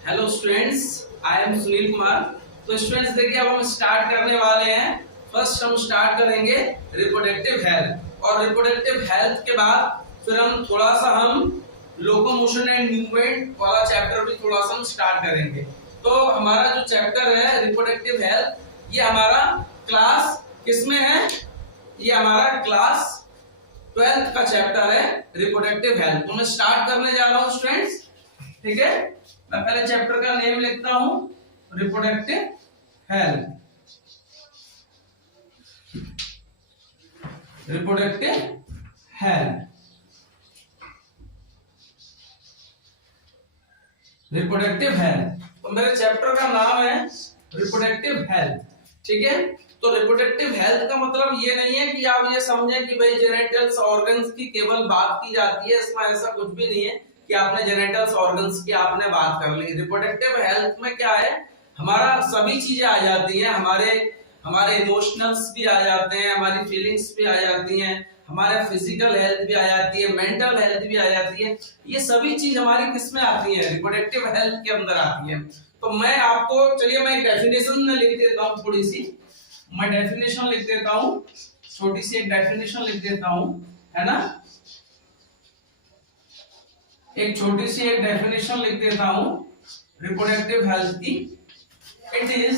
Hello students, I am Sunil Kumar. तो students देखिए, अब हम स्टार्ट करने वाले हैं। फर्स्ट हम स्टार्ट करेंगे रिप्रोडक्टिव हेल्थ, और रिप्रोडक्टिव हेल्थ के बाद फिर हम थोड़ा सा लोकोमोशन एंड मूवमेंट वाला चैप्टर भी थोड़ा सा हम स्टार्ट करेंगे। तो हमारा जो चैप्टर है रिप्रोडक्टिव हेल्थ, ये हमारा क्लास किसमें है? ये हमारा क्लास 12th का चैप्टर है रिप्रोडक्टिव हेल्थ। तो मैं स्टार्ट करने जा रहा हूँ स्टूडेंट्स, ठीक है। मैं पहले चैप्टर का नेम लिखता हूं, reproductive health. Reproductive health, reproductive health. तो मेरे चैप्टर का नाम है रिप्रोडक्टिव हेल्थ, ठीक है। तो रिप्रोडक्टिव हेल्थ का मतलब ये नहीं है कि आप ये समझें कि भाई जेनेटल्स ऑर्गन्स की केवल बात की जाती है। इसमें ऐसा कुछ भी नहीं है कि आपने जेनेटल्स ऑर्गन्स की आपने बात कर ली। रिप्रोडक्टिव हेल्थ में क्या है, हमारा सभी चीजें आ जाती हैं। हमारे इमोशनल्स भी आ जाते हैं, हमारी फीलिंग्स भी आ जाती हैं, हमारे फिजिकल हेल्थ भी आ जाती है, मेंटल हेल्थ भी आ जाती है। ये सभी चीज हमारी किस में आती है? रिप्रोडक्टिव हेल्थ के अंदर आती है। तो मैं आपको, चलिए मैं एक डेफिनेशन में लिख देता हूँ, थोड़ी सी मैं डेफिनेशन लिख देता हूँ, छोटी सी एक डेफिनेशन लिख देता हूँ, है ना। एक छोटी सी एक डेफिनेशन लिख देता हूं रिप्रोडक्टिव हेल्थ की। It is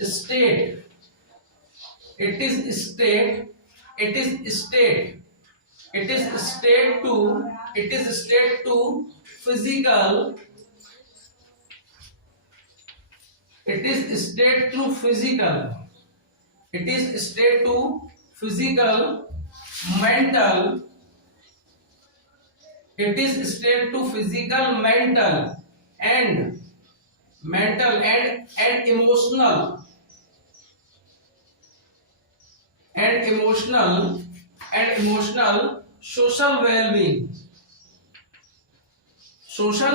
state to physical, mental, and emotional social well-being, social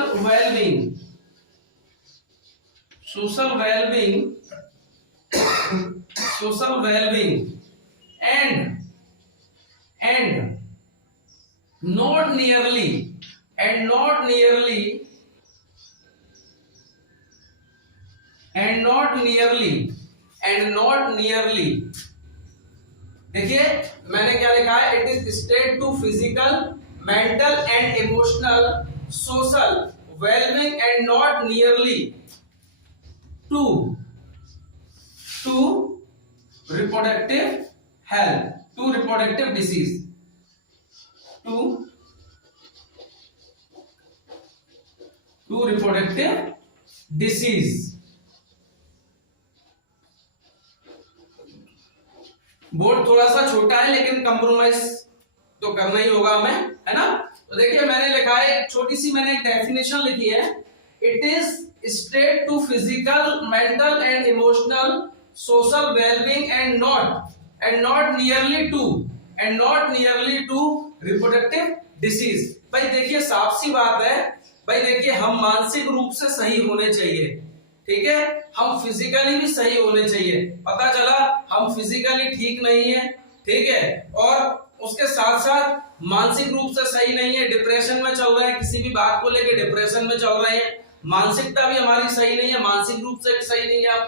well-being and not nearly देखिए मैंने क्या लिखा है, it is state to physical, mental and emotional social wellbeing and not nearly to reproductive health, to reproductive disease, to reproductive disease. Board थोड़ा सा छोटा है लेकिन कंप्रोमाइज तो करना ही होगा हमें, है ना। तो देखिए मैंने लिखा है, छोटी सी मैंने एक डेफिनेशन लिखी है। It is state to physical, mental and emotional social wellbeing and not nearly to reproductive disease. भाई देखिए साफ सी बात है, भाई देखिए हम मानसिक रूप से सही होने चाहिए, ठीक है। हम फिजिकली भी सही होने चाहिए। पता चला हम फिजिकली ठीक नहीं है, ठीक है, और उसके साथ साथ मानसिक रूप से सही नहीं है, डिप्रेशन में चल रहे हैं, किसी भी बात को लेकर डिप्रेशन में चल रहे हैं, मानसिकता भी हमारी सही नहीं है, मानसिक रूप से भी सही नहीं है।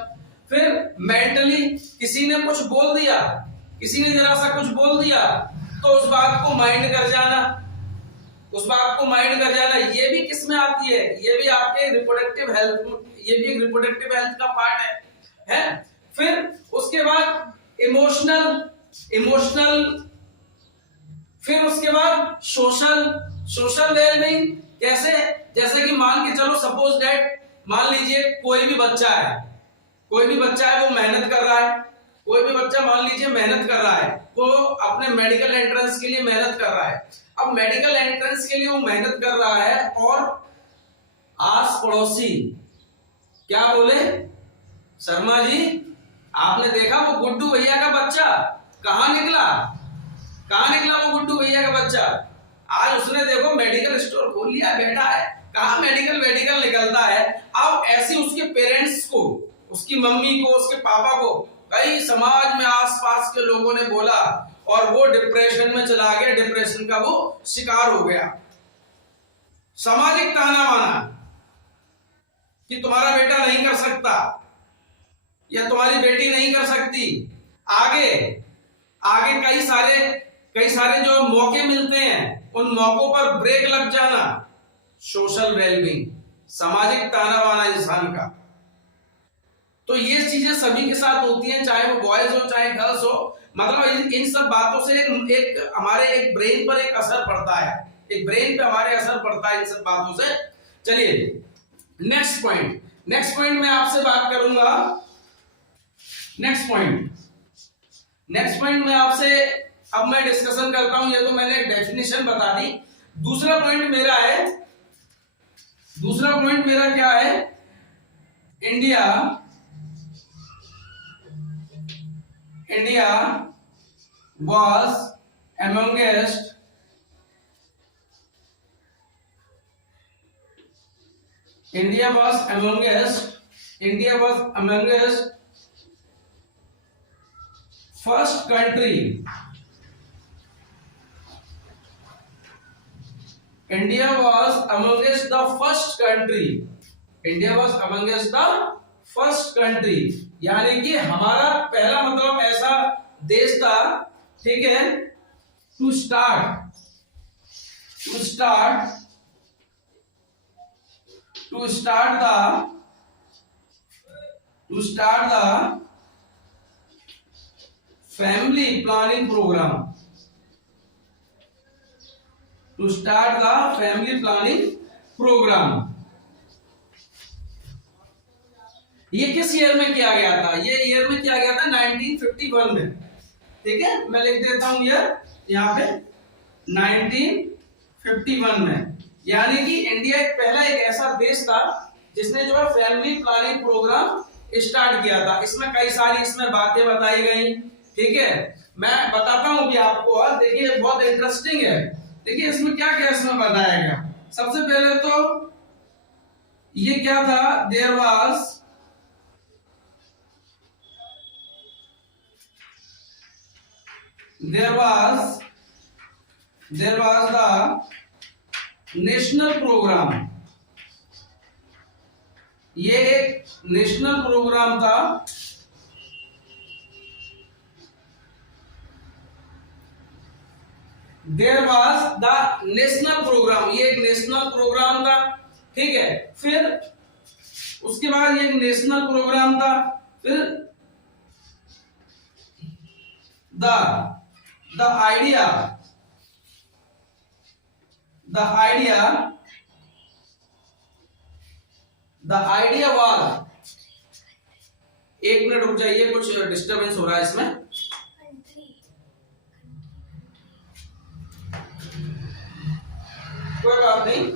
फिर मेंटली किसी ने कुछ बोल दिया, किसी ने जरा सा कुछ बोल दिया तो उस बात को माइंड कर जाना, ये भी किस में आती है? ये भी आपके रिप्रोडक्टिव हेल्थ, ये भी एक रिप्रोडक्टिव हेल्थ का पार्ट है। फिर उसके बाद इमोशनल, फिर उसके बाद सोशल वेलबींग। कैसे? जैसे कि मान के चलो, सपोज दैट, मान लीजिए कोई भी बच्चा है वो मेहनत कर रहा है, कोई भी बच्चा मान लीजिए मेहनत कर रहा है, वो अपने मेडिकल एंट्रेंस के लिए मेहनत कर रहा है। अब मेडिकल एंट्रेंस के लिए वो मेहनत कर रहा है और आस पड़ोसी क्या बोले, शर्मा जी आपने देखा वो गुड्डू भैया का बच्चा कहाँ निकला वो गुड्डू भैया का बच्चा, आज उसने देखो मेडिकल स्टोर खोल लिया, बैठा है, कहाँ मेडिकल निकलता है। अब ऐसे उसके पेरेंट्स को, उसकी मम्मी को, उसके पापा को, कई समाज में आसपास के लोगों ने बोला और वो डिप्रेशन में चला गया, डिप्रेशन का वो शिकार हो गया। सामाजिक ताना बाना कि तुम्हारा बेटा नहीं कर सकता या तुम्हारी बेटी नहीं कर सकती। आगे आगे कई सारे जो मौके मिलते हैं उन मौकों पर ब्रेक लग जाना, सोशल वेलबींग, सामाजिक ताना बाना इंसान का। तो ये चीजें सभी के साथ होती हैं, चाहे वो बॉयज हो चाहे गर्ल्स हो। मतलब इन सब बातों से एक हमारे एक ब्रेन पर एक असर पड़ता है, एक ब्रेन पे हमारे असर पड़ता है इन सब बातों से। चलिए नेक्स्ट पॉइंट मैं आपसे बात करूंगा। नेक्स्ट पॉइंट में आपसे अब मैं डिस्कशन करता हूं। ये तो मैंने एक डेफिनेशन बता दी। दूसरा पॉइंट मेरा क्या है? India was amongst first country. India was amongst the first country, यानी कि हमारा पहला मतलब ऐसा देश था, ठीक है, to start the family planning programme. ये किस ईयर में किया गया था? ये ईयर में किया गया था 1951 में, ठीक है। मैं लिख देता हूं ईयर यहाँ पे 1951 में। यानी कि इंडिया एक ऐसा देश था जिसने जो है फैमिली प्लानिंग प्रोग्राम स्टार्ट किया था। इसमें कई सारी बातें बताई गई, ठीक है। मैं बताता हूं अभी आपको, और देखिए बहुत इंटरेस्टिंग है। देखिए इसमें क्या क्या इसमें बताया गया। सबसे पहले तो ये क्या था? There was the national programme. ये एक नेशनल प्रोग्राम था। There was the national programme, ये एक नेशनल प्रोग्राम था, ठीक है। फिर उसके बाद ये एक नेशनल प्रोग्राम था। फिर the idea was, एक मिनट रुक जाइए, कुछ डिस्टरबेंस हो रहा है इसमें। कोई बात नहीं,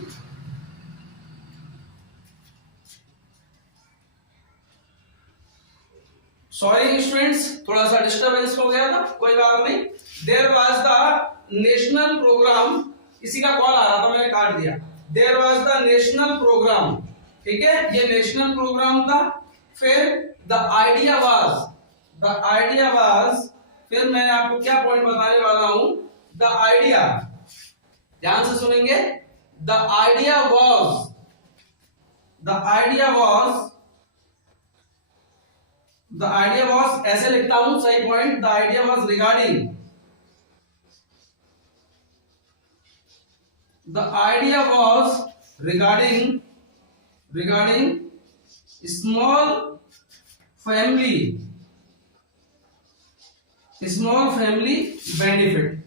सॉरी स्टूडेंट्स, थोड़ा सा डिस्टरबेंस हो गया था, कोई बात नहीं। There was the national programme, इसी का कॉल आ रहा था, मैंने काट दिया। There was the national programme, ठीक है, ये नेशनल प्रोग्राम था। फिर द आइडिया वाज, फिर मैं आपको क्या पॉइंट बताने वाला हूं। द आइडिया, ध्यान से सुनेंगे। द आइडिया वॉज ऐसे लिखता हूं, सही point. The idea was regarding small family benefit.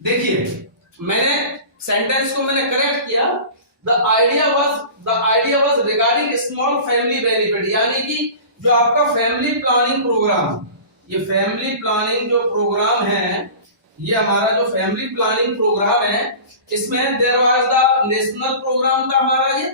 देखिए मैंने सेंटेंस को करेक्ट किया। The idea was regarding small family benefit, यानी कि जो आपका फैमिली प्लानिंग प्रोग्राम, ये फैमिली प्लानिंग जो प्रोग्राम है, ये हमारा जो फैमिली प्लानिंग प्रोग्राम है, इसमें there was the national programme था हमारा ये।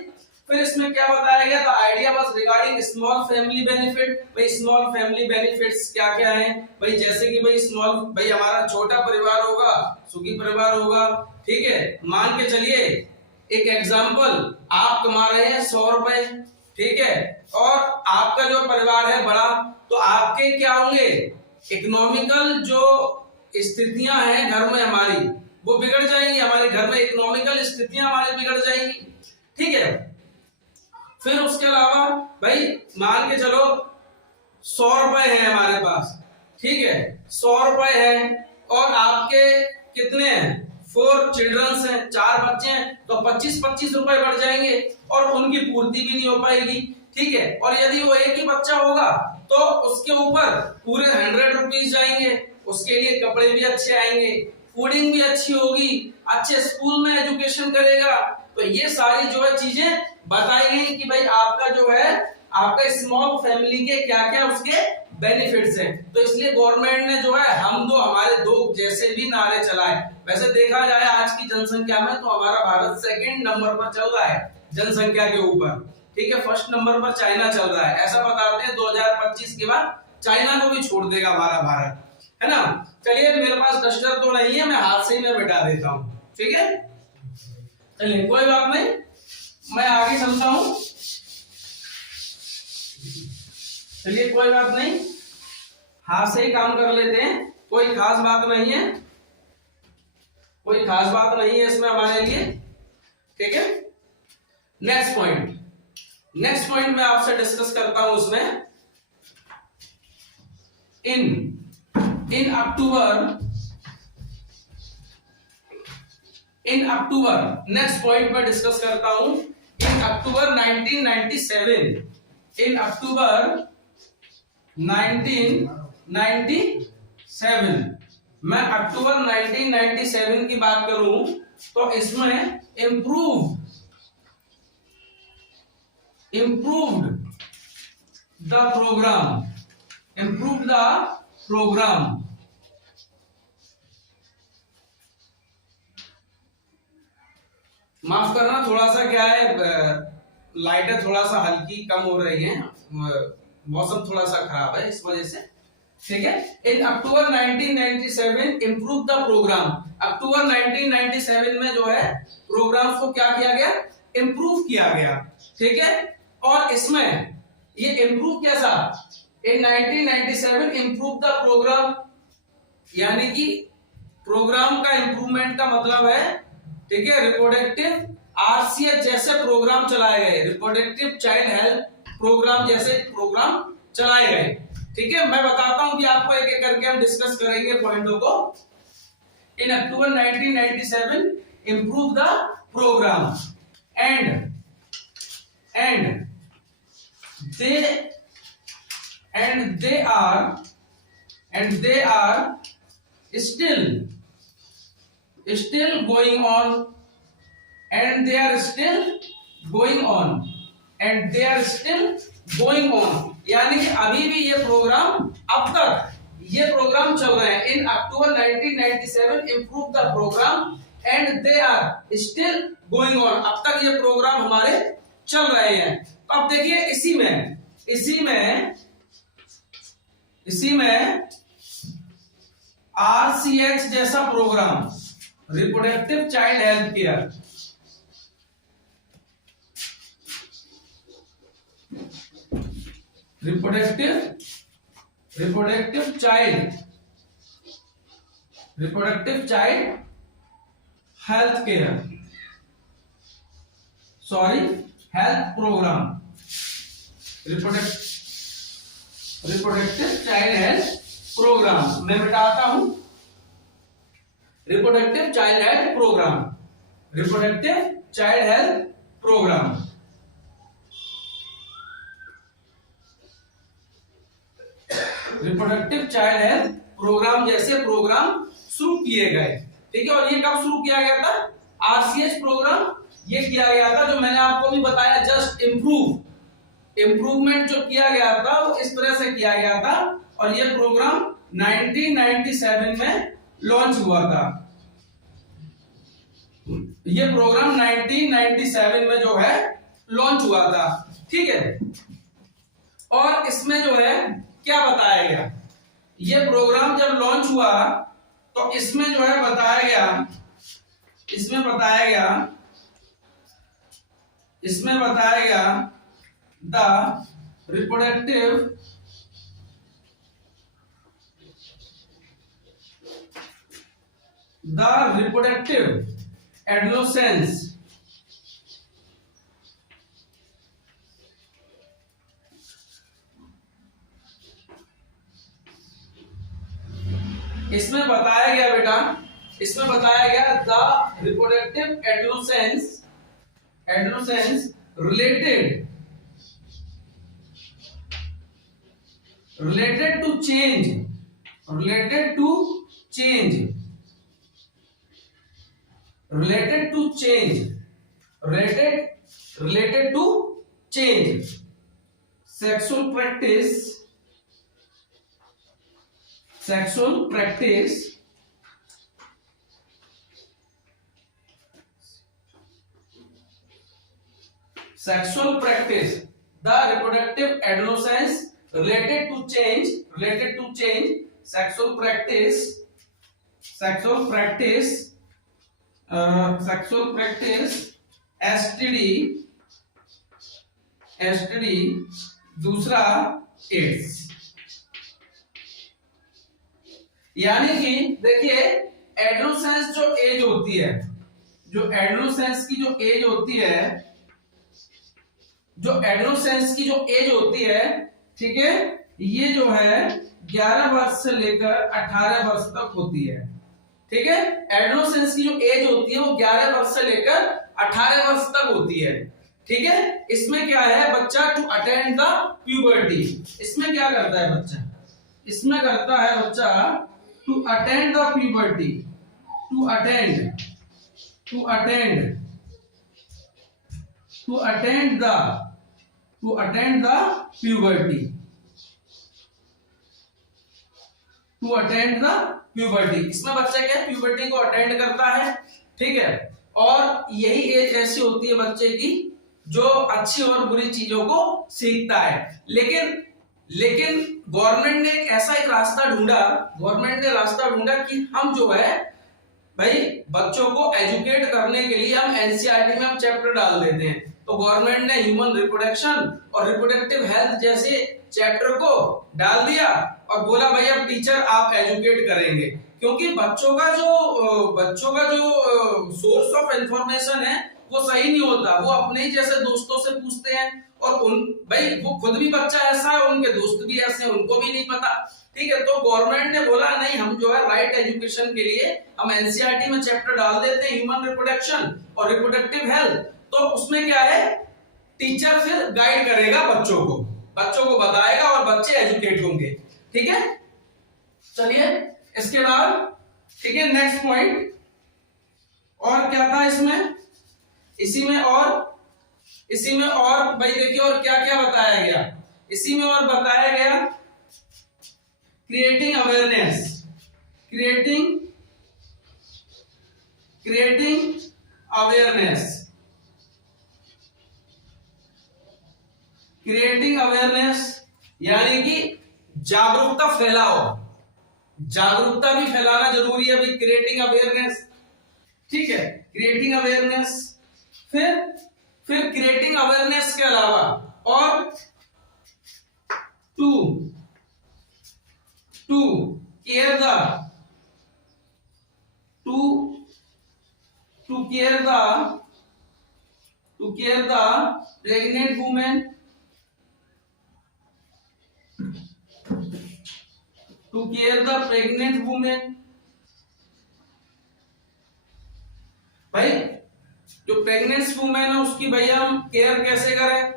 फिर इसमें क्या बताया गया? The idea was regarding small family benefit. भाई स्मॉल फैमिली बेनिफिट्स क्या क्या हैं? भाई जैसे कि भाई हमारा छोटा परिवार होगा, सुखी परिवार होगा, ठीक है। मान के चलिए एक एग्जांपल, आप कमा रहे हैं 100 रुपए, ठीक है, और आपका जो परिवार है बड़ा, तो आपके क्या होंगे? इकोनॉमिकल जो स्थितियां हैं घर में हमारी, वो बिगड़ जाएंगी, हमारे घर में इकोनॉमिकल स्थितियां हमारी बिगड़ जाएंगी, ठीक है। फिर उसके अलावा भाई मान के चलो 100 रुपए है हमारे पास, ठीक है, 100 रुपए है और आपके कितने हैं, 4 चिल्ड्रंस हैं, 4 बच्चे हैं, तो 25-25 रुपए बढ़ जाएंगे और उनकी पूर्ति भी नहीं हो पाएगी, ठीक है। और यदि वो एक ही बच्चा होगा तो उसके ऊपर पूरे 100 रुपीज जाएंगे, उसके लिए कपड़े भी अच्छे आएंगे, फूडिंग भी अच्छी होगी, अच्छे स्कूल में एजुकेशन करेगा। तो ये सारी जो है चीजें बताई गई कि भाई आपका जो है आपका स्मॉल फैमिली के क्या क्या उसके बेनिफिट्स हैं। तो इसलिए गवर्नमेंट ने जो है हम दो हमारे दो जैसे भी नारे चलाए। वैसे देखा जाए आज की जनसंख्या में तो हमारा भारत सेकंड नंबर पर चल रहा है जनसंख्या के ऊपर, ठीक है। फर्स्ट नंबर पर चाइना चल रहा है, ऐसा बताते हैं 2025 के बाद चाइना को भी छोड़ देगा हमारा भारत, है ना। चलिए मेरे पास डस्टर तो नहीं है, मैं हाथ से ही मैं मिटा देता हूँ, ठीक है। चलिए कोई बात नहीं, मैं आगे चलता हूं। चलिए कोई बात नहीं, हाथ से ही काम कर लेते हैं, कोई खास बात नहीं है, कोई खास बात नहीं है इसमें हमारे लिए, ठीक है। नेक्स्ट पॉइंट मैं आपसे डिस्कस करता हूं इसमें। इन अक्टूबर नेक्स्ट पॉइंट में डिस्कस करता हूं। इन अक्टूबर 1997 मैं अक्टूबर 1997 की बात करूं तो इसमें इम्प्रूव्ड द प्रोग्राम माफ करना, थोड़ा सा क्या है लाइटें थोड़ा सा हल्की कम हो रही हैं, मौसम थोड़ा सा खराब है इस वजह से, ठीक है। इन अक्टूबर 1997 इम्प्रूव द प्रोग्राम। अक्टूबर 1997 में जो है प्रोग्राम्स को क्या किया गया, इम्प्रूव किया गया, ठीक है। और इसमें ये इम्प्रूव कैसा, इन 1997 इम्प्रूव द प्रोग्राम, यानी कि प्रोग्राम का इंप्रूवमेंट का मतलब है, ठीक है, रिप्रोडक्टिव आरसीएच जैसे प्रोग्राम चलाए गए, रिप्रोडक्टिव चाइल्ड हेल्थ प्रोग्राम जैसे प्रोग्राम चलाए गए, ठीक है। मैं बताता हूं कि आपको एक एक करके हम डिस्कस करेंगे पॉइंटों को। In October 1997 improve the programme and they are still going on and they are still going on यानी कि अभी भी ये प्रोग्राम, अब तक ये प्रोग्राम चल रहे हैं। In October 1997 improve the programme and they are still going on, अब तक ये प्रोग्राम हमारे चल रहे हैं। तो अब देखिए इसी में आरसीएच जैसा programme, reproductive child health care, reproductive child health care, health programme, reproductive child health programme, मैं बताता हूं। Reproductive child health programme, reproductive child health programme जैसे प्रोग्राम शुरू किए गए, ठीक है। और ये कब शुरू किया गया था, आरसीएच प्रोग्राम ये किया गया था, जो मैंने आपको भी बताया, जस्ट इम्प्रूवमेंट जो किया गया था वो इस तरह से किया गया था। और ये प्रोग्राम 1997 में लॉन्च हुआ था। ये प्रोग्राम 1997 में जो है लॉन्च हुआ था, ठीक है। और इसमें जो है क्या बताया गया, ये प्रोग्राम जब लॉन्च हुआ तो इसमें जो है बताया गया the reproductive the reproductive adolescence इसमें बताया गया बेटा, इसमें बताया गया the reproductive adolescence related to change related to change related to change related to change sexual practice sexual practice the reproductive adolescence related to change sexual practice STD दूसरा ads. यानी कि देखिए एडोलेसेंस जो एज होती है, जो adolescence की जो एज होती है, जो एडोलेसेंस की जो एज होती है, ठीक है, ये जो है 11 वर्ष से लेकर 18 वर्ष तक होती है। ठीक है, एडोलेसेंस की जो एज होती है वो 11 वर्ष से लेकर 18 वर्ष तक होती है। ठीक है, इसमें क्या है बच्चा टू अटेंड द प्यूबर्टी, इसमें क्या करता है बच्चा, इसमें करता है बच्चा to attend the puberty, to attend the puberty, to attend the puberty. इसमें बच्चा क्या प्यूबर्टी को अटेंड करता है। ठीक है, और यही एज ऐसी होती है बच्चे की जो अच्छी और बुरी चीजों को सीखता है। लेकिन गवर्नमेंट ने ऐसा एक रास्ता ढूंढा, गवर्नमेंट ने रास्ता ढूंढा कि हम जो है भाई बच्चों को एजुकेट करने के लिए हम एनसीईआरटी में हम चैप्टर डाल देते हैं। तो गवर्नमेंट ने ह्यूमन रिप्रोडक्शन और रिप्रोडक्टिव हेल्थ जैसे चैप्टर को डाल दिया और बोला भाई अब टीचर आप एजुकेट करेंगे, क्योंकि बच्चों का जो सोर्स ऑफ इंफॉर्मेशन है वो सही नहीं होता। वो अपने ही जैसे दोस्तों से पूछते हैं और भाई वो खुद भी बच्चा ऐसा है, उनके दोस्त भी ऐसे हैं, उनको भी नहीं पता। ठीक है, तो गवर्नमेंट ने बोला नहीं हम जो है राइट एजुकेशन के लिए हम एनसीईआरटी में चैप्टर डाल देते हैं ह्यूमन रिप्रोडक्शन और रिप्रोडक्टिव हेल्थ। तो उसमें क्या है टीचर फिर गाइड करेगा बच्चों को बताएगा और बच्चे एजुकेट होंगे। ठीक है, चलिए इसके बाद ठीक है नेक्स्ट पॉइंट और क्या था इसमें, इसी में और भाई देखिए और क्या क्या बताया गया, इसी में और बताया गया क्रिएटिंग अवेयरनेस, क्रिएटिंग अवेयरनेस यानी कि जागरूकता फैलाओ, जागरूकता भी फैलाना जरूरी है भाई, क्रिएटिंग अवेयरनेस। ठीक है, क्रिएटिंग अवेयरनेस, फिर क्रिएटिंग अवेयरनेस के अलावा और to care the pregnant women, to care the pregnant women. भाई जो प्रेग्नेंट वुमेन है उसकी भैया हम केयर कैसे करें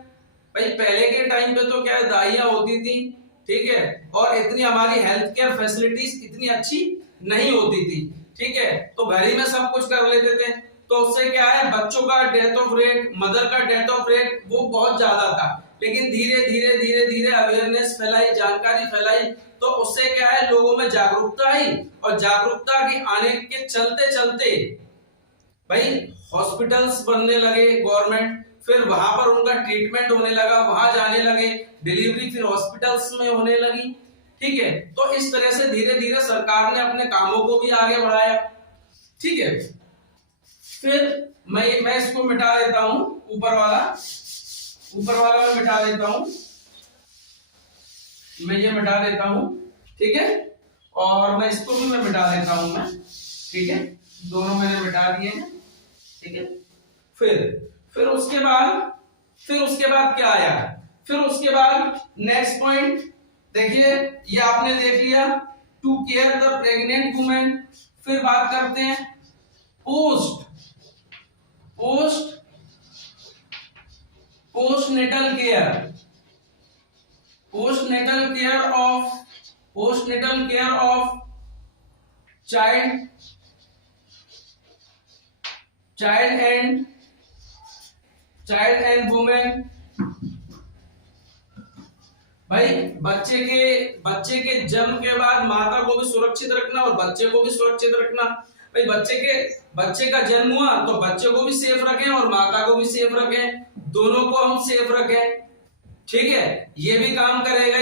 भाई, पहले के टाइम पे तो क्या दाइयां होती थी, ठीक है, और इतनी हमारी हेल्थ केयर फैसिलिटीज इतनी अच्छी नहीं होती थी। ठीक है, तो घर ही में सब कुछ कर लेते थे, तो उससे क्या है बच्चों का डेथ ऑफ रेट, मदर का डेथ ऑफ रेट वो बहुत ज्यादा था। लेकिन धीरे धीरे अवेयरनेस फैलाई, जानकारी फैलाई, तो उससे क्या है लोगों में जागरूकता आई और जागरूकता के आने के चलते भाई हॉस्पिटल्स बनने लगे गवर्नमेंट, फिर वहां पर उनका ट्रीटमेंट होने लगा, वहां जाने लगे, डिलीवरी फिर हॉस्पिटल्स में होने लगी। ठीक है, तो इस तरह से धीरे धीरे सरकार ने अपने कामों को भी आगे बढ़ाया। ठीक है, फिर मैं इसको मिटा देता हूं, ऊपर वाला मैं मिटा देता हूं, मैं ये मिटा देता हूं। ठीक है, और मैं इसको भी मैं मिटा देता हूं मैं। ठीक है, दोनों मैंने मिटा दिए हैं। ठीक है, फिर उसके बाद क्या आया, फिर उसके बाद नेक्स्ट पॉइंट देखिए, ये आपने देख लिया, to care the pregnant women. फिर बात करते हैं postnatal care of child and women. भाई बच्चे के जन्म के बाद माता को भी सुरक्षित रखना और बच्चे को भी सुरक्षित रखना। भाई बच्चे का जन्म हुआ तो बच्चे को भी सेफ रखें और माता को भी सेफ रखें, दोनों को हम सेफ रखें। ठीक है, ये भी काम करेगा।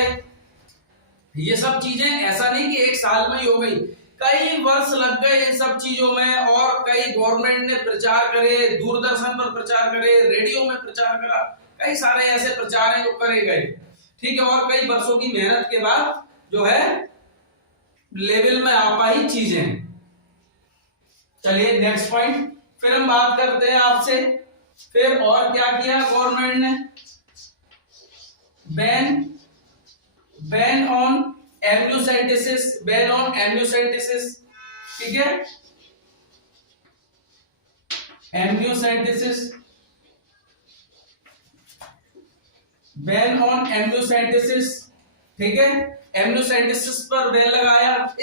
ये सब चीजें ऐसा नहीं कि एक साल में ही हो गई, कई वर्ष लग गए इन सब चीजों में, और कई गवर्नमेंट ने प्रचार करे, दूरदर्शन पर प्रचार करे, रेडियो में प्रचार करा, कई सारे ऐसे प्रचार हैं जो करे गए। ठीक है, और कई वर्षों की मेहनत के बाद जो है लेवल में आ पाई चीजें। चलिए नेक्स्ट पॉइंट, फिर हम बात करते हैं आपसे, फिर और क्या किया गवर्नमेंट ने, बैन ऑन एम्नियोसेंटेसिस। ठीक है, एम्नियोसेंटेसिस, बैन ऑन एम्नियोसेंटेसिस। ठीक है, एम्नियोसेंटेसिस पर बैन लगाया।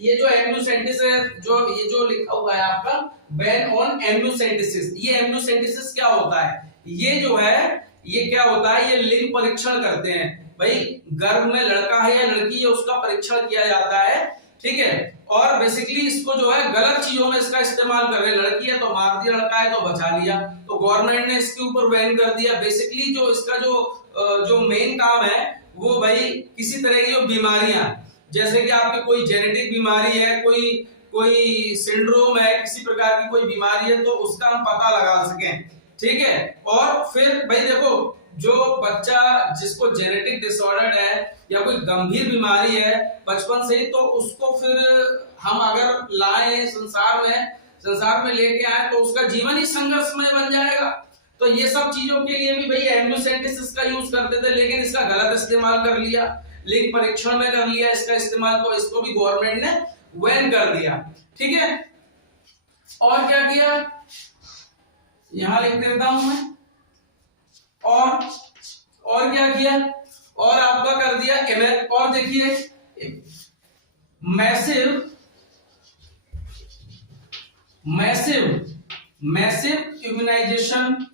ये जो एम्नियोसेंटेसिस है, ये जो लिखा हुआ है आपका बैन ऑन एम्नियोसेंटेसिस, ये एम्नियोसेंटेसिस क्या होता है, ये जो है ये क्या होता है, ये लिंग परीक्षण करते हैं। भाई गर्भ में लड़का है या लड़की है उसका परीक्षण किया जाता है। ठीक है, और बेसिकली इसको जो है गलत चीजों में इसका इस्तेमाल कर रहे हैं, लड़की है तो मार दिया, लड़का है तो बचा लिया, तो गवर्नमेंट ने इसके ऊपर बैन कर दिया। बेसिकली जो इसका जो मेन काम है वो भाई किसी तरह की जो बीमारियां, जैसे कि आपकी कोई जेनेटिक बीमारी है, कोई सिंड्रोम है, किसी प्रकार की कोई बीमारी है, तो उसका हम पता लगा सकें। ठीक है, और फिर भाई देखो, जो बच्चा जिसको जेनेटिक डिसऑर्डर है या कोई गंभीर बीमारी है बचपन से ही, तो उसको फिर हम अगर लाए संसार में लेके आए तो उसका जीवन ही संघर्षमय बन जाएगा। तो ये सब चीजों के लिए भी भाई एम्नियोसेंटेसिस का यूज करते थे, लेकिन इसका गलत इस्तेमाल कर लिया, लिंग परीक्षण में कर लिया इसका इस्तेमाल, तो इसको भी गवर्नमेंट ने बैन कर दिया। ठीक है, और क्या किया, यहां लिख देता हूं मैं, और क्या किया, और आपका कर दिया, और देखिए मैसिव इम्यूनाइजेशन,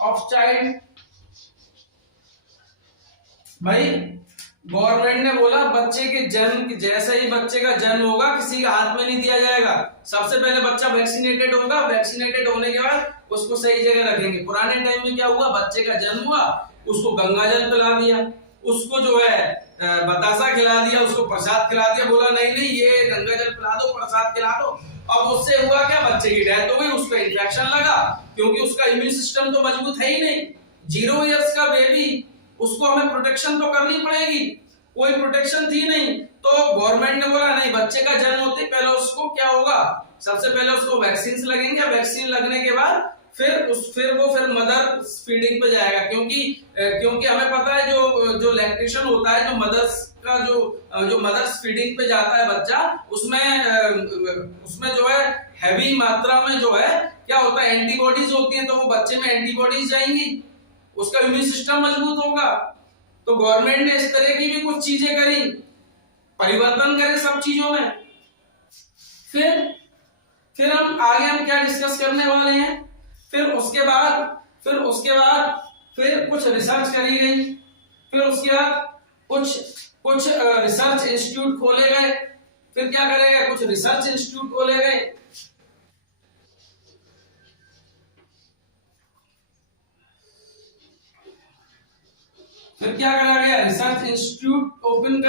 ऑफ चाइल्ड। भाई गवर्नमेंट ने बोला बच्चे के जन्म, जैसे ही बच्चे का जन्म होगा किसी के हाथ में नहीं दिया जाएगा, सबसे पहले बच्चा वैक्सीनेटेड होगा, वैक्सीनेटेड होने के बाद उसको सही जगह रखेंगे। पुराने टाइम में क्या हुआ, बच्चे का जन्म हुआ, उसको गंगा जल पिला दिया, उसको जो है बतासा खिला दिया, उसको प्रसाद खिला दिया, बोला नहीं ये गंगा जल पिला दो, प्रसाद खिला दो। अब उससे हुआ क्या, बच्चे की डेथ हो गई, उसको इन्फेक्शन लगा, क्योंकि उसका इम्यून सिस्टम तो मजबूत है ही नहीं। 0 इयर्स का बेबी, उसको हमें प्रोटेक्शन तो करनी पड़ेगी, कोई प्रोटेक्शन थी नहीं, तो गवर्नमेंट ने बोला नहीं, बच्चे का जन्म होते पहले उसको क्या होगा, सबसे पहले उसको वैक्सीन लगेंगे, वैक्सीन लगने के बाद फिर वो मदर फीडिंग पे जाएगा, क्योंकि हमें पता है जो लैक्टेशन होता है, जो मदर्स का जो मदर्स फीडिंग पे जाता है बच्चा, उसमें जो है हैवी मात्रा में जो है क्या होता है, एंटीबॉडीज होती हैं, तो वो बच्चे में एंटीबॉडीज जाएंगी, उसका इम्यून सिस्टम मजबूत होगा। तो गवर्नमेंट ने इस तरह की भी कुछ चीजें करी, परिवर्तन करे सब चीजों में। फिर हम क्या डिस्कस करने वाले हैं, फिर उसके बाद कुछ रिसर्च करी गई, फिर उसके बाद कुछ रिसर्च इंस्टीट्यूट खोले गए, फिर क्या करेगा, कुछ रिसर्च इंस्टीट्यूट खोले गए, फिर क्या करा गया, रिसर्च इंस्टीट्यूट ओपन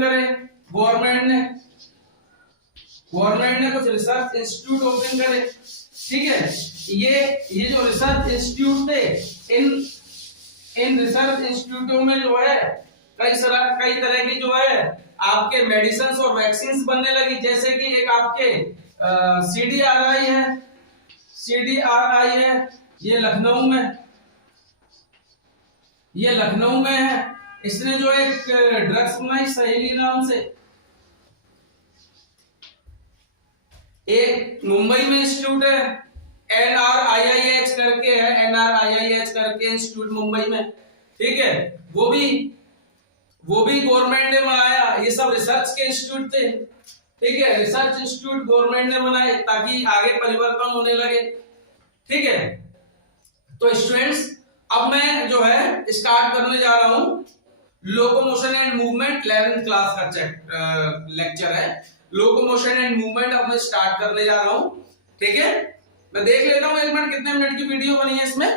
करे, गवर्नमेंट ने। गवर्नमेंट ने कुछ रिसर्च इंस्टीट्यूट ओपन करे, ठीक है। ये जो रिसर्च इंस्टीट्यूट थे, इन रिसर्च इंस्टीट्यूटों में जो है कई तरह की जो है आपके मेडिसिन और वैक्सीन बनने लगी। जैसे कि एक आपके CDRI है, CDRI है, ये लखनऊ में है। इसने जो एक ड्रग्स बनाई सहेली नाम से। एक मुंबई में इंस्टीट्यूट है, NRIIH करके है, NRIIH करके इंस्टीट्यूट मुंबई में, ठीक है। वो भी गवर्नमेंट ने बनाया। ये सब रिसर्च के इंस्टीट्यूट थे, ठीक है। रिसर्च इंस्टीट्यूट गवर्नमेंट ने बनाए ताकि आगे परिवर्तन होने लगे, ठीक है। तो स्टूडेंट्स, अब मैं जो है स्टार्ट करने जा रहा हूं locomotion and movement, 11th class का लेक्चर है। लोकोमोशन एंड मूवमेंट अब मैं स्टार्ट करने जा रहा हूं, ठीक है। मैं देख लेता हूं 1 मिनट कितने मिनट की वीडियो बनी है इसमें।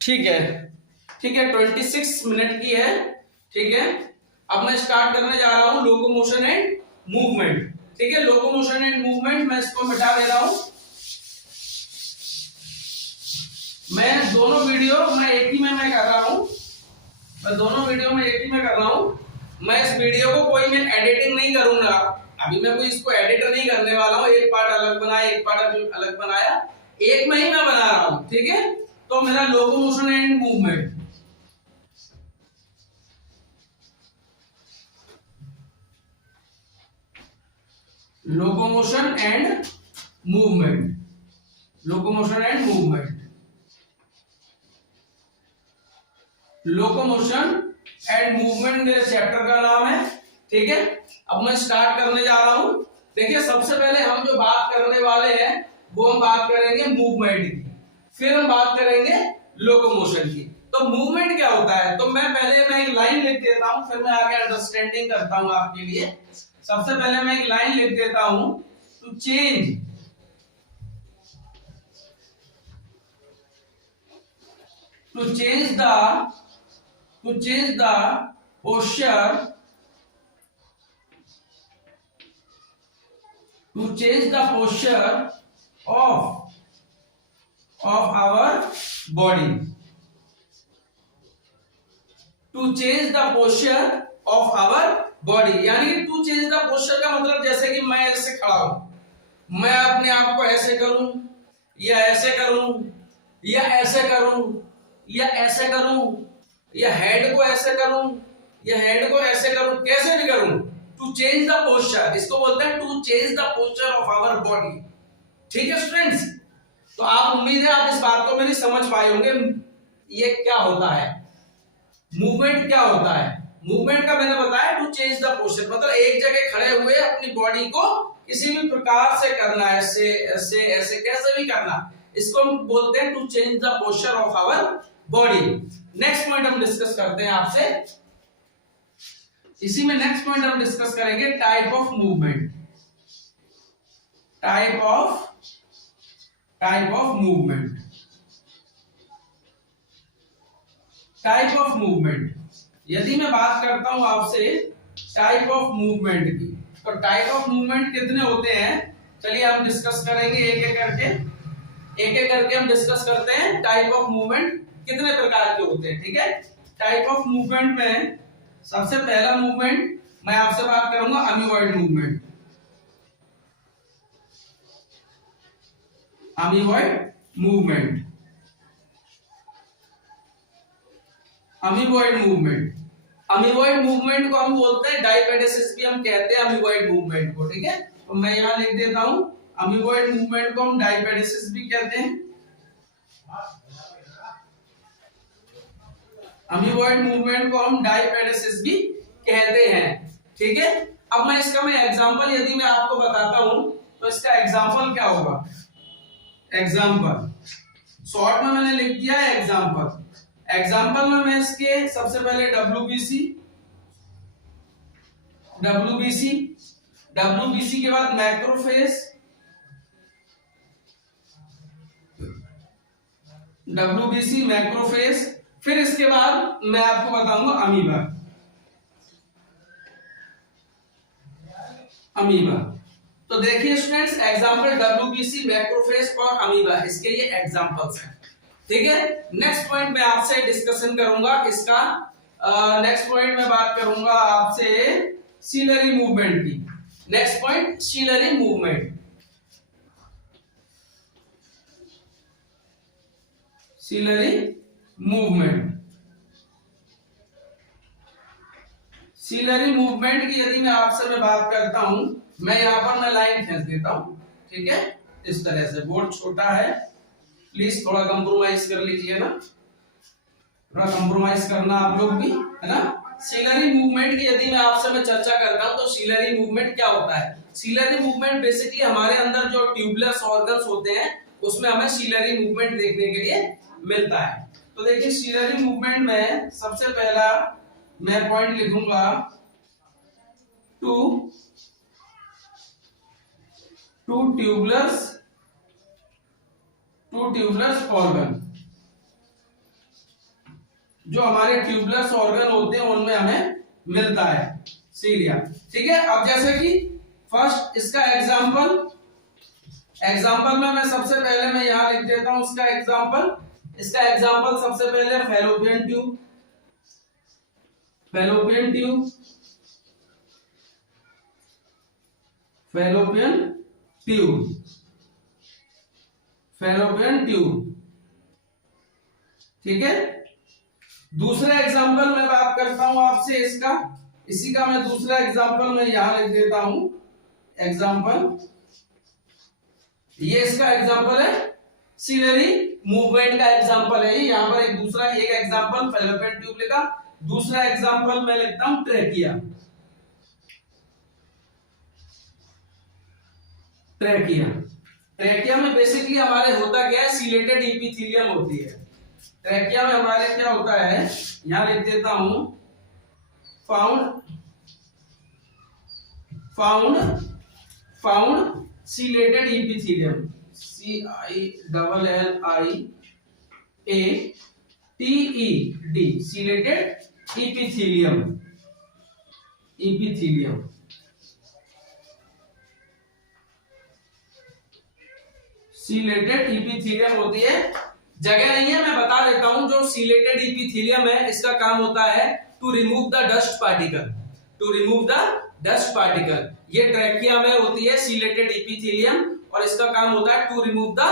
ठीक है 26 मिनट की है, ठीक है। अब मैं स्टार्ट करने जा रहा हूं लोकोमोशन एंड मूवमेंट, ठीक है। लोकोमोशन एंड मूवमेंट मैं इसको मिटा दे रहा हूं। मैं दोनों वीडियो मैं एक ही में कर रहा हूं। मैं इस वीडियो को कोई मैं एडिटिंग नहीं करूंगा। अभी मैं कोई इसको एडिट नहीं करने वाला हूं। एक पार्ट अलग बनाया, एक पार्ट अलग बनाया, एक में ही मैं बना रहा हूं, ठीक है। तो मेरा locomotion and movement, locomotion and movement, locomotion and movement, locomotion and movement मेरे चैप्टर का नाम है, ठीक है। अब मैं स्टार्ट करने जा रहा हूं। देखिए, सबसे पहले हम जो बात करने वाले हैं वो हम बात करेंगे मूवमेंट की, फिर हम बात करेंगे लोकोमोशन की। तो मूवमेंट क्या होता है, तो मैं एक लाइन लिख देता हूं, फिर मैं आगे अंडरस्टैंडिंग करता हूं आपके लिए। सबसे पहले मैं एक लाइन लिख देता हूं, to change the posture, of our body, to change the posture of our body। यानी कि टू चेंज द पोस्चर का मतलब जैसे कि मैं ऐसे खड़ा हूं, मैं अपने आप को ऐसे करूं या ऐसे करूं या ऐसे करूं या ऐसे करूं या हेड को ऐसे करूं या हेड को ऐसे करूं, कैसे भी करूं, टू चेंज द पोस्चर, इसको बोलते हैं to change the posture of our body, ठीक है स्टूडेंट्स। तो आप उम्मीद है आप इस बात को मेरी समझ पाए होंगे। ये क्या होता है, मूवमेंट क्या होता है। मूवमेंट का मैंने बताया टू चेंज द पोस्चर, मतलब एक जगह खड़े हुए अपनी बॉडी को किसी भी प्रकार से करना, ऐसे ऐसे ऐसे कैसे भी करना, इसको हम बोलते हैं to change the posture of our body. Next point हम डिस्कस करते हैं आपसे, इसी में नेक्स्ट पॉइंट हम डिस्कस करेंगे type of movement, type of movement, type of movement. यदि मैं बात करता हूं आपसे टाइप ऑफ मूवमेंट की, तो टाइप ऑफ मूवमेंट कितने होते हैं, चलिए हम डिस्कस करेंगे एक एक करके हम डिस्कस करते हैं टाइप ऑफ मूवमेंट कितने प्रकार के होते हैं, ठीक है। टाइप ऑफ मूवमेंट में सबसे पहला मूवमेंट मैं आपसे बात करूंगा amoeboid movement, amoeboid movement, amoeboid movement. Amoeboid movement को हम बोलते हैं डायपेडेसिस भी हम कहते हैं अमीबॉइड मूवमेंट को, ठीक है। तो मैं यहां लिख देता हूं अमीबॉइड मूवमेंट को हम डायपेडेसिस भी कहते हैं, अमीबॉइड मूवमेंट को हम डायपेडेसिस भी कहते हैं, ठीक है। अब मैं इसका एग्जांपल यदि मैं आपको बताता हूं तो इसका एग्जांपल क्या होगा, एग्जांपल शॉर्ट में मैंने लिख दिया है एग्जांपल। एग्जांपल में मैं इसके सबसे पहले WBC के बाद मैक्रोफेज, WBC मैक्रोफेज, फिर इसके बाद मैं आपको बताऊंगा अमीबा, अमीबा। तो देखिए स्टूडेंट्स, एग्जांपल डब्ल्यूबीसी, मैक्रोफेज और अमीबा, इसके ये एग्जांपल्स हैं। ठीक है, नेक्स्ट पॉइंट मैं आपसे डिस्कशन करूंगा इसका। नेक्स्ट पॉइंट में बात करूंगा आपसे सीलरी मूवमेंट की। Next point ciliary movement. Ciliary movement, ciliary movement की यदि मैं आपसे मैं बात करता हूं, मैं यहां पर मैं लाइन खींच देता हूं। ठीक है, इस तरह से। बोर्ड छोटा है, प्लीज थोड़ा कंप्रोमाइज कर लीजिए ना, थोड़ा कंप्रोमाइज करना आप लोग भी, है ना। सीलरी मूवमेंट की यदि मैं आपसे मैं चर्चा करता हूं तो सीलरी मूवमेंट क्या होता है। सीलरी मूवमेंट बेसिकली हमारे अंदर जो ट्यूबुलर ऑर्गन्स होते हैं उसमें हमें सीलरी मूवमेंट देखने के लिए मिलता है। तो देखिए सीलरी मूवमेंट में सबसे पहला मैं पॉइंट लिखूंगा टू ट्यूबुलर्स ऑर्गन। जो हमारे ट्यूबुलर ऑर्गन होते हैं उनमें हमें मिलता है सीलिया। ठीक है, अब जैसे कि फर्स्ट इसका एग्जांपल में मैं सबसे पहले मैं यहां लिख देता हूं इसका एग्जांपल सबसे पहले फैलोपियन ट्यूब। ठीक है, दूसरा एग्जांपल मैं बात करता हूं आपसे इसका, इसी का मैं दूसरा एग्जांपल मैं यहां लिख देता हूं। एग्जांपल, ये इसका एग्जांपल है, सीलरी मूवमेंट का एग्जांपल है। यहां पर एक दूसरा एक एग्जांपल फैलोपियन ट्यूब लिखा, दूसरा एग्जांपल मैं लिखता हूं ट्रेकिया। ट्रेकिया में बेसिकली हमारे होता क्या है, सीलेटेड इपिथेलियम होती है। ट्रेकिया में हमारे क्या होता है, यहां लिख देता हूं found ciliated epithelium, CILLIATED, ciliated epithelium. Ciliated epithelium होती है, जगह नहीं है, मैं बता देता हूं। जो सीलेटेड इपिथेलियम है इसका काम होता है to remove the dust particle. ये ट्रेकिया में होती है सीलेटेड इपिथेलियम और इसका काम होता है to remove the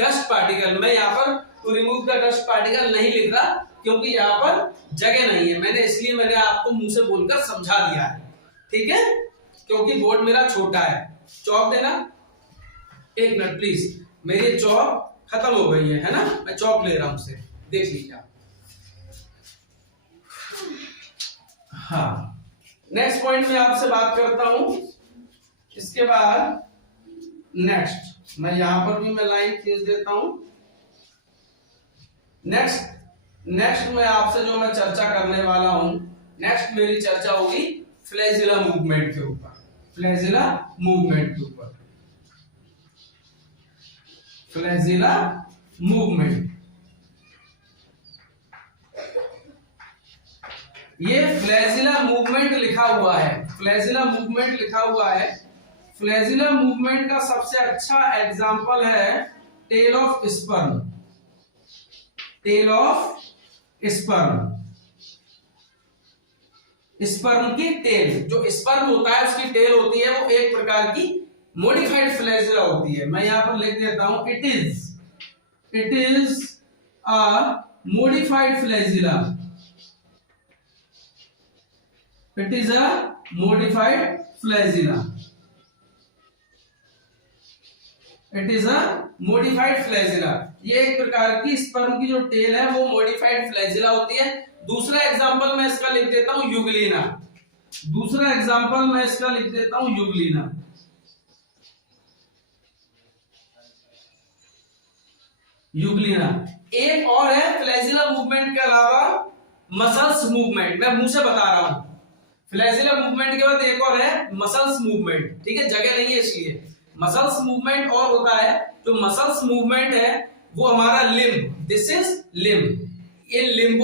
dust particle. मैं यहाँ पर to remove the dust particle नहीं लिख रहा क्योंकि यहाँ पर जगह नहीं है, इसलिए मैंने आपको मुंह से बोलकर समझा दिया है। ठीक है, क्योंकि बोर्ड मेरा छोटा है। चौक देना, एक मिनट प्लीज, मेरी चौक खत्म हो गई है ना, मैं चौक ले रहा हूं उसे, देख लीजिए। हाँ, नेक्स्ट पॉइंट में आपसे बात करता हूं। इसके बाद नेक्स्ट मैं यहां पर भी मैं लाइन खींच देता हूं। नेक्स्ट मैं आपसे जो मैं चर्चा करने वाला हूं, नेक्स्ट मेरी चर्चा होगी फ्लैजिला मूवमेंट के ऊपर। फ्लैजिला मूवमेंट, ये फ्लैजिला मूवमेंट लिखा हुआ है। फ्लैजिला मूवमेंट का सबसे अच्छा एग्जांपल है टेल ऑफ स्पर्म। स्पर्म की टेल, जो स्पर्म होता है उसकी टेल होती है, वो एक प्रकार की मॉडिफाइड फ्लैजिला होती है। मैं यहां पर लिख देता हूं, it is a modified flagella. It is a modified flagella. ये एक प्रकार की स्पर्म की जो टेल है वो मॉडिफाइड फ्लैजिला होती है। दूसरा एग्जांपल मैं इसका लिख देता हूं यूग्लिना। एक और है फ्लैजिला मूवमेंट के अलावा मसल्स मूवमेंट, मैं मुंह से बता रहा हूं। फ्लैजिला मूवमेंट के बाद एक और है मसल्स मूवमेंट। ठीक है, जगह नहीं है इसलिए। मसल्स मूवमेंट और होता है, जो मसल्स मूवमेंट है वो हमारा limb, this is limb. In limb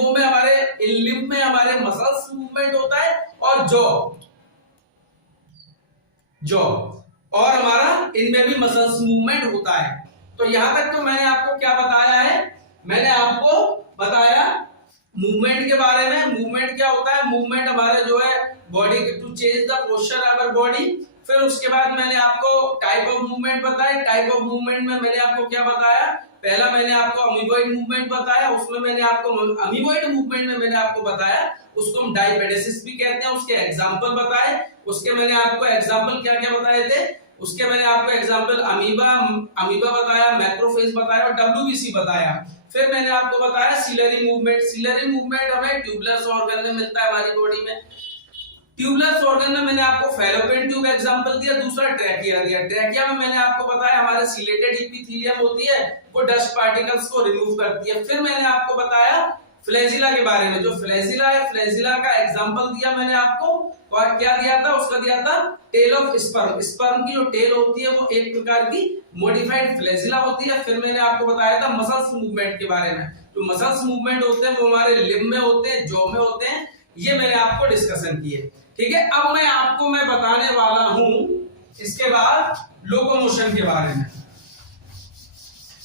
में हमारे मसल्स मूवमेंट होता है और जॉ जॉ, और हमारा इनमें भी मसल्स मूवमेंट होता है। तो यहां तक तो मैंने आपको क्या बताया है, मैंने आपको बताया मूवमेंट के बारे में। मूवमेंट क्या होता है, मूवमेंट हमारे जो है body to change the posture of our body. फिर उसके बाद मैंने आपको टाइप ऑफ मूवमेंट बताया। टाइप ऑफ मूवमेंट में मैंने आपको क्या बताया, पहला मैंने आपको अमीबॉइड मूवमेंट बताया, उसमें मैंने आपको अमीबॉइड मूवमेंट में मैंने आपको बताया उसको हम डायपेडेसिस भी कहते हैं, उसके एग्जांपल बताए। उसके मैंने आपको एग्जांपल क्या क्या बताए थे, उसके मैंने आपको एग्जांपल अमीबा बताया, मैक्रोफेज बताया और डब्ल्यूबीसी बताया। फिर मैंने आपको बताया सिलरी मूवमेंट। सिलरी मूवमेंट हमें ट्यूबुलर ऑर्गन में मिलता है हमारी बॉडी में। ट्यूबुलर ऑर्गन में मैंने आपको फैलोपियन ट्यूब एग्जांपल दिया, दूसरा ट्रैकिया दिया। ट्रैकिया में मैंने आपको बताया हमारे सिलेटेड एपिथेलियम होती है, वो डस्ट पार्टिकल्स को रिमूव करती है। फिर मैंने आपको बताया फ्लैजिला के बारे में। जो फ्लैजिला है, फ्लैजिला का एग्जांपल दिया मैंने आपको, और क्या दिया था, उसका दिया था टेल ऑफ स्पर्म। स्पर्म की जो टेल होती है वो एक प्रकार की मॉडिफाइड फ्लैजिला होती है। फिर मैंने आपको बताया था मसल्स मूवमेंट के बारे में। जो मसल्स मूवमेंट होते हैं वो हमारे लिम्ब में होते हैं, जॉ में होते हैं, ये मैंने आपको डिस्कशन किए। ठीक है, अब मैं बताने वाला हूं इसके बाद लोकोमोशन के बारे में।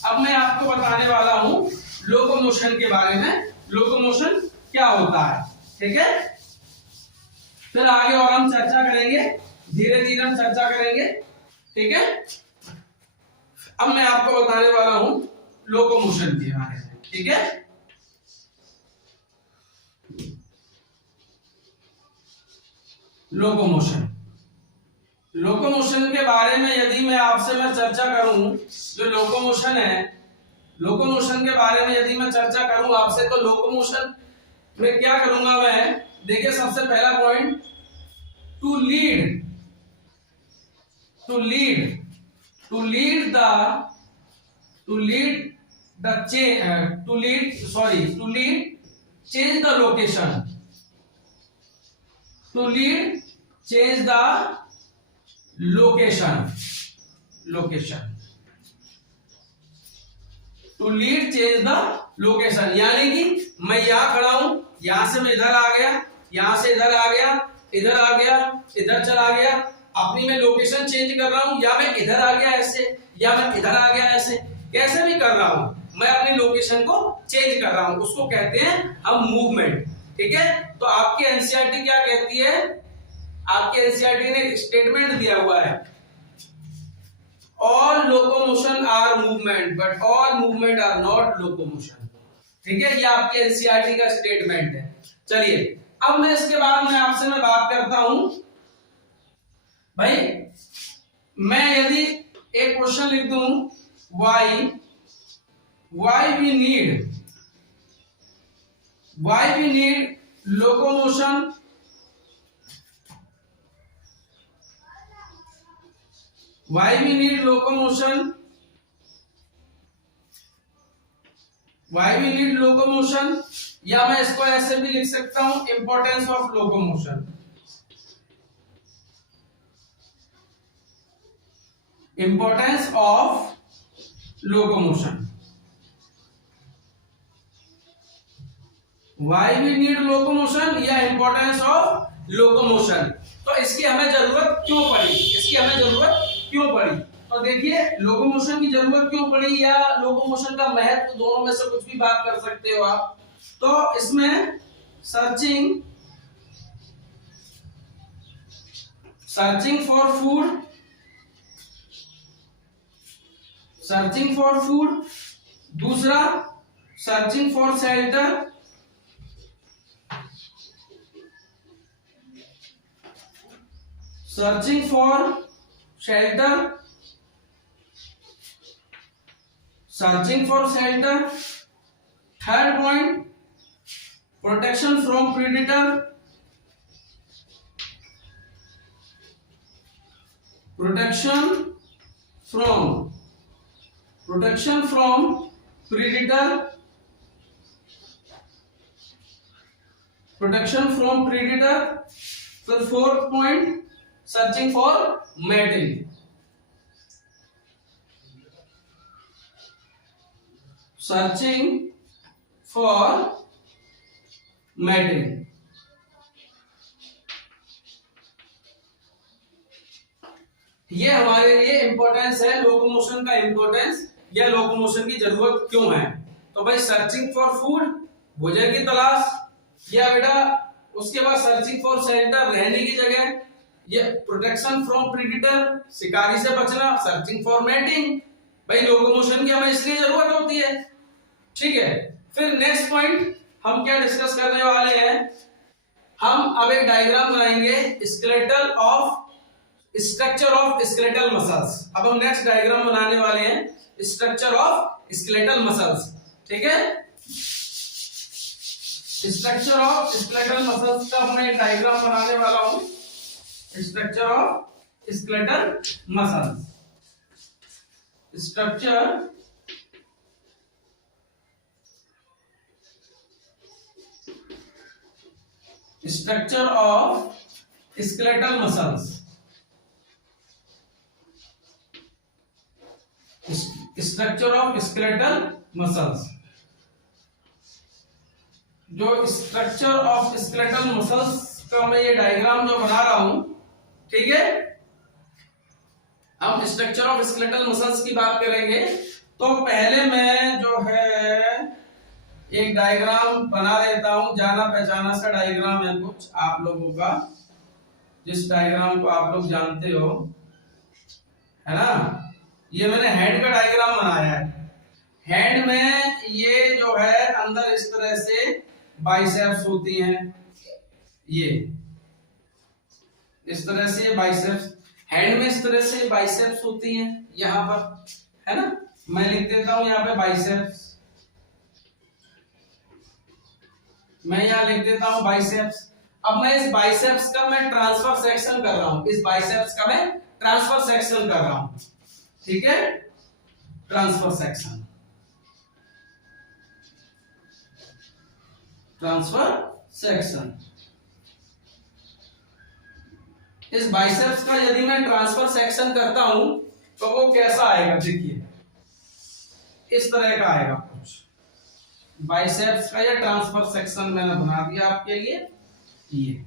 अब मैं आपको बताने वाला हूं लोकोमोशन के बारे में, लोकोमोशन क्या होता है। ठीक है, फिर आगे और हम चर्चा करेंगे, धीरे धीरे हम चर्चा करेंगे। ठीक है, अब मैं आपको बताने वाला हूं लोकोमोशन के बारे में। ठीक है, लोकोमोशन, लोकोमोशन के बारे में यदि मैं आपसे चर्चा करूं, जो लोकोमोशन है, लोकोमोशन के बारे में यदि मैं चर्चा करूं आपसे, तो लोकोमोशन में क्या करूंगा मैं, देखिए सबसे पहला point, to lead change the location, to lead change the location, to lead change the location, यानी कि मैं यहां खड़ा हूं, यहां से मैं इधर आ गया, यहां से इधर आ गया, इधर आ गया, इधर चला गया, अपनी मैं लोकेशन चेंज कर रहा हूं, या मैं इधर आ गया ऐसे, या मैं इधर आ गया ऐसे, कैसे भी कर रहा हूं, मैं अपनी लोकेशन को चेंज कर रहा हूं, उसको कहते हैं हम मूवमेंट। ठीक है, तो आपकी एनसीईआरटी क्या कहती है, आपके एनसीईआरटी ने स्टेटमेंट दिया हुआ है, all locomotion are movement but all movement are not locomotion. ठीक है, ये आपके एनसीईआरटी का स्टेटमेंट है। चलिए, अब मैं इसके बाद मैं आपसे बात करता हूं भाई, मैं यदि एक क्वेश्चन लिख दूं, why we need locomotion, why we need locomotion, या मैं इसको ऐसे भी लिख सकता हूं, importance of locomotion, why we need locomotion या इंपॉर्टेंस ऑफ लोकोमोशन। तो इसकी हमें जरूरत क्यों पड़ी, तो देखिए लोकोमोशन की जरूरत क्यों पड़ी या लोकोमोशन का महत्व, दोनों में से कुछ भी बात कर सकते हो आप। तो इसमें सर्चिंग फॉर फूड, दूसरा searching for shelter, third point protection from predator, फिर fourth point searching for mating, ये हमारे लिए इंपॉर्टेंस है, लोकोमोशन का इंपॉर्टेंस या लोकोमोशन की जरूरत क्यों है। तो भाई सर्चिंग फॉर फूड, भोजन की तलाश, या बेटा उसके बाद सर्चिंग फॉर शेल्टर, रहने की जगह, ये प्रोटेक्शन फ्रॉम प्रेडेटर, शिकारी से बचना, सर्चिंग फॉर मैटिंग। भाई लोकोमोशन की हमें इसलिए जरूरत होती है, ठीक है। फिर नेक्स्ट पॉइंट हम क्या डिस्कस करने वाले हैं, हम अब एक डायग्राम बनाएंगे स्ट्रक्चर ऑफ स्केलेटल मसल्स। अब हम नेक्स्ट डायग्राम बनाने वाले हैं स्ट्रक्चर ऑफ स्केलेटल मसल्स, ठीक है। स्ट्रक्चर ऑफ स्केलेटल मसल्स का मैं एक डायग्राम बनाने वाला हूं, structure of skeletal muscles. Structure of skeletal muscles, structure of skeletal muscles. जो स्ट्रक्चर ऑफ स्केलेटल मसल्स का मैं ये डायग्राम जो बना रहा हूं, ठीक है। हम स्ट्रक्चर ऑफ स्केलेटल मसल्स की बात करेंगे तो पहले मैं जो है एक डायग्राम बना लेता हूं, जाना पहचाना सा डायग्राम है कुछ आप लोगों का, जिस डायग्राम को आप लोग जानते हो, है ना। ये मैंने हैंड का डायग्राम बनाया है। हैंड में ये जो है अंदर इस तरह से बाइसेप्स होती हैं, ये इस तरह से बाइसेप्स, हैंड में इस तरह से बाइसेप्स होती हैं यहां पर, है ना। मैं लिख देता हूं यहां पे बाइसेप्स, मैं यहां लिख देता हूं बाइसेप्स। अब मैं इस बाइसेप्स का मैं ट्रांसफर सेक्शन कर रहा हूं, इस बाइसेप्स का मैं ट्रांसफर सेक्शन कर रहा हूं, ठीक है। Transfer section, transfer section. इस बाइसेप्स का यदि मैं ट्रांसफर सेक्शन करता हूं तो वो कैसा आएगा, देखिए इस तरह का आएगा कुछ। बाइसेप्स का ये ट्रांसफर सेक्शन मैंने बना दिया आपके लिए, ये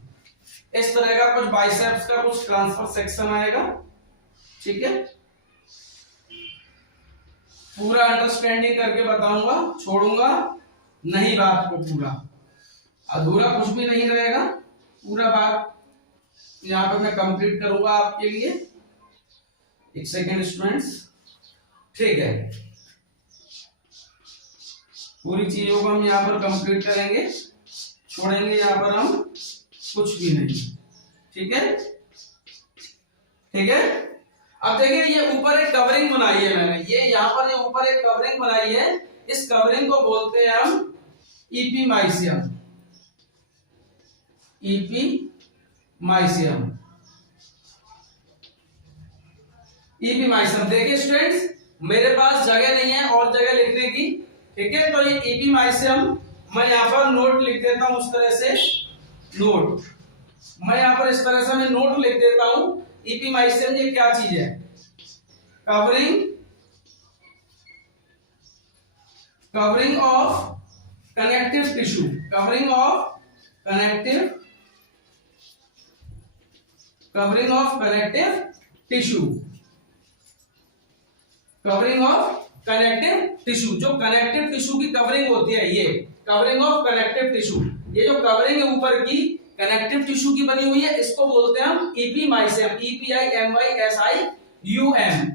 इस तरह का कुछ बाइसेप्स का कुछ ट्रांसफर सेक्शन आएगा, ठीक है। पूरा अंडरस्टैंडिंग करके बताऊंगा, छोड़ूंगा नहीं बात को, पूरा अधूरा कुछ भी नहीं रहेगा, पूरा बात यहां पे मैं कंप्लीट करूंगा आपके लिए। एक सेकेंड स्टूडेंट्स, ठीक है। पूरी चीजों को हम यहाँ पर कंप्लीट करेंगे, छोड़ेंगे यहाँ पर हम कुछ भी नहीं, ठीक है, ठीक है। अब देखिए ये ऊपर एक कवरिंग बनाई है मैंने, ये यहाँ पर ये ऊपर एक कवरिंग बनाई है, इस कवरिंग को बोलते हैं हम इपीमाइसियम, इपीमाइसियम, इपीमाइसियम। देखिए स्टूडेंट्स मेरे पास जगह नहीं है और जगह लिखने की, ठीक है। तो ये इपीमाइसियम मैं यहाँ पर नोट लिख देता हूं, उस तरह से नोट, मैं यहाँ पर इस तरह से मैं नोट लिख देता हूं। इपीमाइसियम ये क्या चीज है, covering of connective tissue, covering of connective tissue, covering of connective tissue. जो कनेक्टिव टिश्यू की कवरिंग होती है, ये कवरिंग ऑफ कनेक्टिव टिश्यू, ये जो कवरिंग है ऊपर की कनेक्टिव टिश्यू की बनी हुई है, इसको बोलते हैं हम इपीमाइसियम, EPIMYSIUM,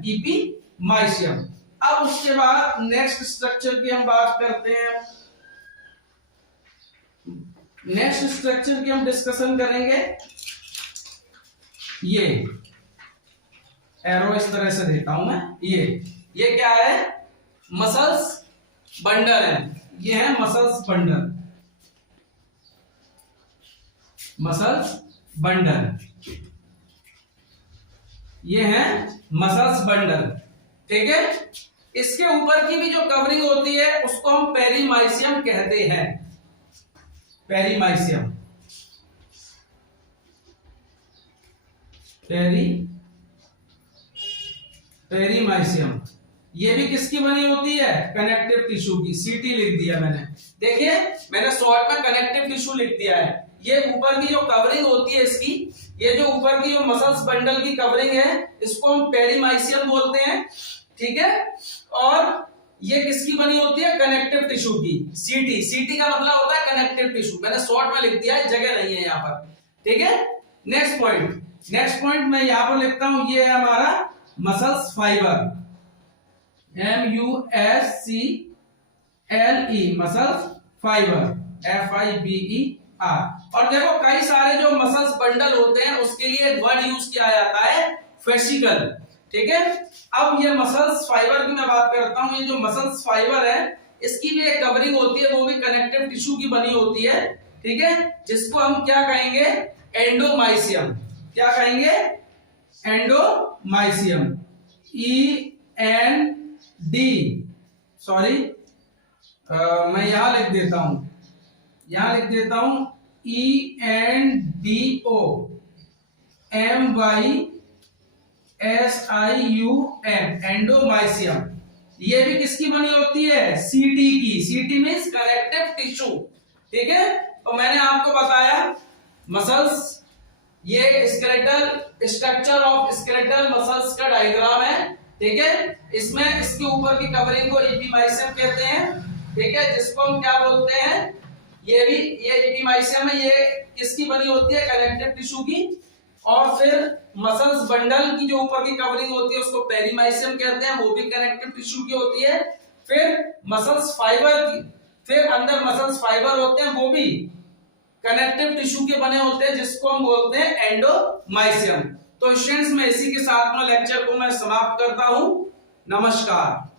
इपीमाइसियम। अब उसके बाद नेक्स्ट स्ट्रक्चर की हम बात करते हैं, नेक्स्ट स्ट्रक्चर की हम डिस्कशन करेंगे। ये एरो इस तरह से देता हूं मैं, ये क्या है, मसल्स बंडल है, ये है मसल्स बंडल, मसल्स बंडल, ये है मसल्स बंडल, ठीक है। इसके ऊपर की भी जो कवरिंग होती है उसको हम पेरीमाइसियम कहते हैं, पेरीमाइसियम, पेरीमाइसियम। ये भी किसकी बनी होती है, कनेक्टिव टिश्यू की, सीटी लिख दिया मैंने, देखिए मैंने शॉर्ट में कनेक्टिव टिश्यू लिख दिया है। ये ऊपर की जो कवरिंग होती है इसकी, ये जो ऊपर की जो मसल्स बंडल की कवरिंग है इसको हम पेरीमाइसियम बोलते हैं, ठीक है। और ये किसकी बनी होती है, कनेक्टिव टिश्यू की, सीटी। सीटी का मतलब होता है कनेक्टिव टिश्यू, मैंने शॉर्ट में लिख दिया है, जगह नहीं है यहाँ पर, ठीक है। नेक्स्ट पॉइंट मैं यहाँ पर लिखता हूं, ये है हमारा muscles fibre, MUSCLE, muscles fibre, FIBER। और देखो कई सारे जो मसल्स बंडल होते हैं उसके लिए एक वर्ड यूज किया जाता है, फेसिकल, ठीक है। अब ये मसल्स फाइबर की मैं बात करता हूं, ये जो मसल्स फाइबर है इसकी भी एक कवरिंग होती है, वो भी कनेक्टिव टिश्यू की बनी होती है, ठीक है, जिसको हम क्या कहेंगे, एंडोमाइसियम। क्या कहेंगे, एंडोमाइसियम, मैं यहां लिख देता हूं, ENDOMYSIUM, एंडोमाइसियम। ये भी किसकी बनी होती है, सीटी की। सीटी मींस कनेक्टिव टिश्यू, ठीक है। तो मैंने आपको बताया मसल्स, ये skeletal structure of skeletal muscles का डायग्राम है, ठीक है। इसमें इसके ऊपर की कवरिंग को एपिमाइसियम कहते हैं, ठीक है, जिसको हम क्या बोलते हैं, ये एपिमाइसियम है, ये किसकी बनी होती है, कनेक्टिव टिश्यू की। और फिर मसल्स बंडल की जो ऊपर की कवरिंग होती है उसको पेरीमाइसियम कहते हैं, वो भी कनेक्टिव टिश्यू की होती है। फिर मसल्स फाइबर की, फिर अंदर मसल्स फाइबर होते हैं, वो भी कनेक्टिव टिश्यू के बने होते हैं, जिसको हम बोलते हैं एंडोमाइसियम। तो स्टूडेंट्स, मैं इसी के साथ में लेक्चर को मैं समाप्त करता हूं। नमस्कार।